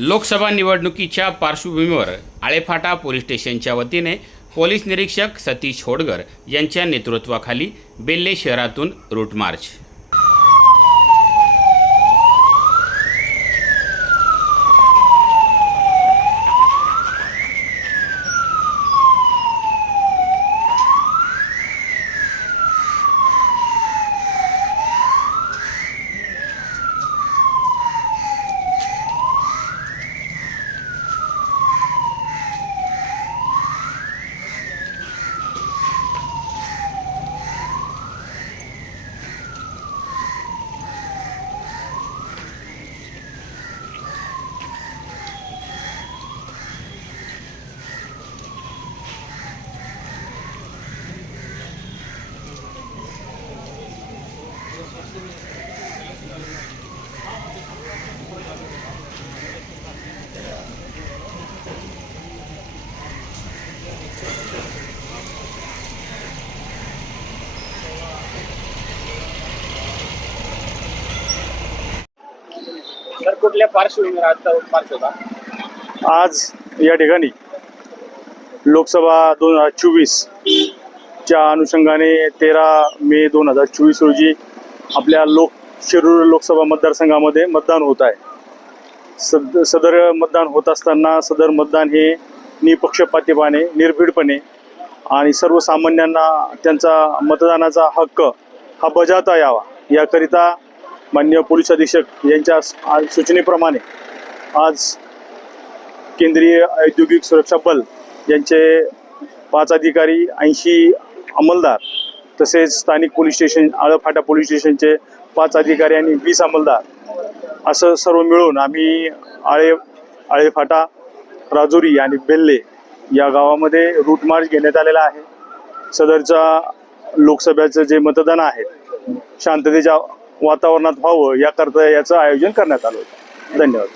लोकसभा निवडणुकीच्या पार्श्वभूमीवर आळेफाटा पोलीस स्टेशनच्या वतीने पोलीस निरीक्षक सतीश होडगर यांच्या नेतृत्वाखाली बेल्ले शहरातून रूट मार्च। तर कुठल्या पार्श्वभूमीवर आजचा रूट मार्च होता? आज या ठिकाणी लोकसभा 2024 च्या अनुषंगाने 13 मे 2024 रोजी आपल्या शिरूर लोकसभा मतदारसंघामध्ये मतदान होत आहे। सदर मतदान होत असताना सदर मतदान हे निपक्षपातीपणे निर्भीडपणे आणि सर्वसामान्यांना त्यांचा मतदानाचा हक्क हा बजावता यावा याकरिता माननीय पोलीस अधीक्षक यांच्या सूचनेप्रमाणे आज केंद्रीय औद्योगिक सुरक्षा बल यांचे 5 अधिकारी 80 अंमलदार तसेच स्थानिक पोलीस स्टेशन आळेफाटा पोलीस स्टेशनचे 5 अधिकारी आणि 20 अंमलदार असं सर्व मिळून आम्ही आळेफाटा राजुरी आणि बेल्ले या गावामध्ये रूट मार्च घेण्यात आलेला आहे। सदरचा लोकसभेचं जे मतदान आहे शांततेच्या वातावरणात व्हावं याकरता याचं आयोजन करण्यात आलं होतं। धन्यवाद।